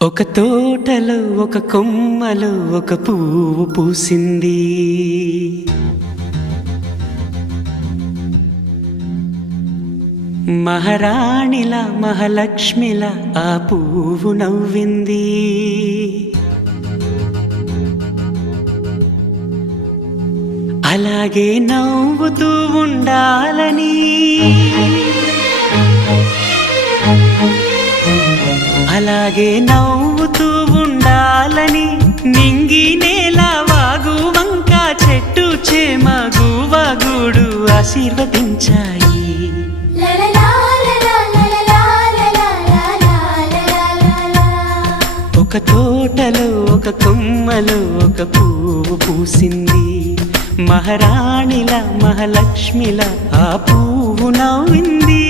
ఒక తోటలో ఒక కొమ్మలో ఒక పువ్వు పూసింది. మహారాణిలా మహాలక్ష్మిలా ఆ పువ్వు నవ్వింది. అలాగే నవ్వుతూ ఉండాలని, అలాగే నవ్వుతూ ఉండాలని నింగి నేల వాగు వంక చెట్టు చేమ గువగూడు ఆశీర్వదించాయి. ఒక తోటలో ఒక కొమ్మలో ఒక పువ్వు పూసింది. మహారాణిలా మహాలక్ష్మిలా ఆ పువ్వు నవ్వింది.